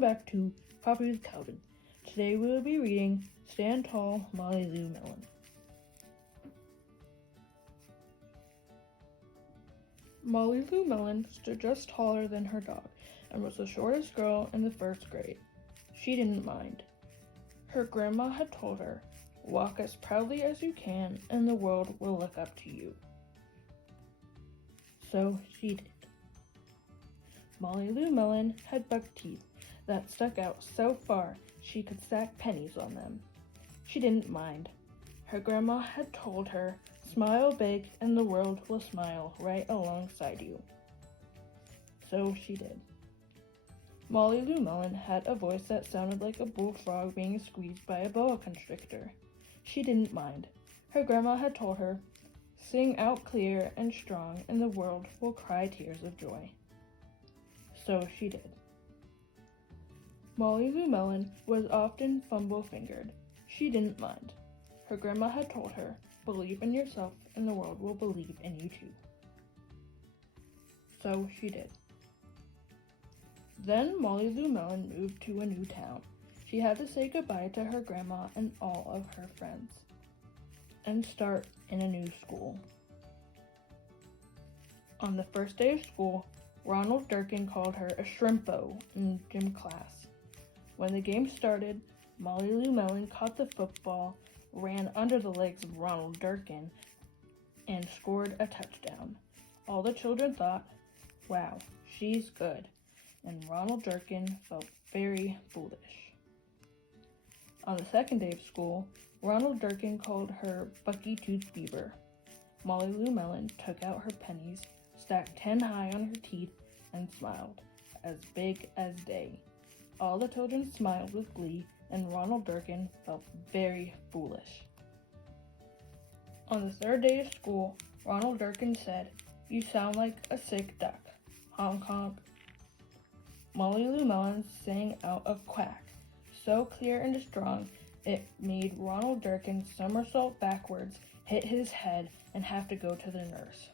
welcome back to Coffee with Calvin. Today we will be reading Stand Tall, Molly Lou Melon. Molly Lou Melon stood just taller than her dog and was the shortest girl in the first grade. She didn't mind. Her grandma had told her, "Walk as proudly as you can and the world will look up to you." So she did. Molly Lou Melon had buck teeth that stuck out so far she could stack pennies on them. She didn't mind. Her grandma had told her, "Smile big and the world will smile right alongside you." So she did. Molly Lou Melon had a voice that sounded like a bullfrog being squeezed by a boa constrictor. She didn't mind. Her grandma had told her, "Sing out clear and strong and the world will cry tears of joy." So she did. Molly Lou Melon was often fumble-fingered. She didn't mind. Her grandma had told her, "Believe in yourself and the world will believe in you too." So she did. Then Molly Lou Melon moved to a new town. She had to say goodbye to her grandma and all of her friends and start in a new school. On the first day of school, Ronald Durkin called her a shrimpo in gym class. When the game started, Molly Lou Melon caught the football, ran under the legs of Ronald Durkin, and scored a touchdown. All the children thought, "Wow, she's good," and Ronald Durkin felt very foolish. On the second day of school, Ronald Durkin called her Bucky Tooth Beaver. Molly Lou Melon took out her pennies, stacked 10 high on her teeth, and smiled, as big as day. All the children smiled with glee, and Ronald Durkin felt very foolish. On the third day of school, Ronald Durkin said, "You sound like a sick duck. Honk honk." Molly Lou Melon sang out a quack, so clear and strong it made Ronald Durkin somersault backwards, hit his head, and have to go to the nurse.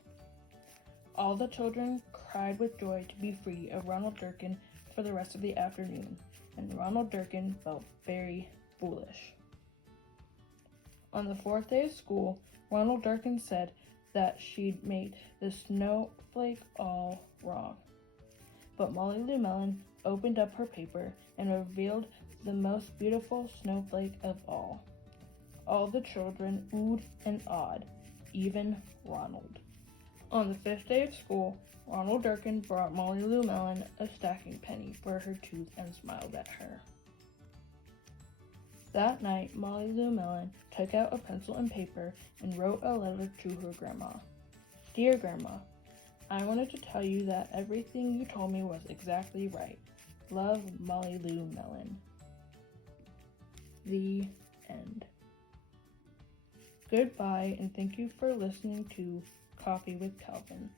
All the children cried with joy to be free of Ronald Durkin for the rest of the afternoon, and Ronald Durkin felt very foolish. On the fourth day of school, Ronald Durkin said that she'd made the snowflake all wrong. But Molly Lou Melon opened up her paper and revealed the most beautiful snowflake of all. All the children oohed and awed, even Ronald. On the fifth day of school, Ronald Durkin brought Molly Lou Melon a stacking penny for her tooth and smiled at her. That night, Molly Lou Melon took out a pencil and paper and wrote a letter to her grandma. "Dear Grandma, I wanted to tell you that everything you told me was exactly right. Love, Molly Lou Melon." The end. Goodbye, and thank you for listening to Coffee with Calvin.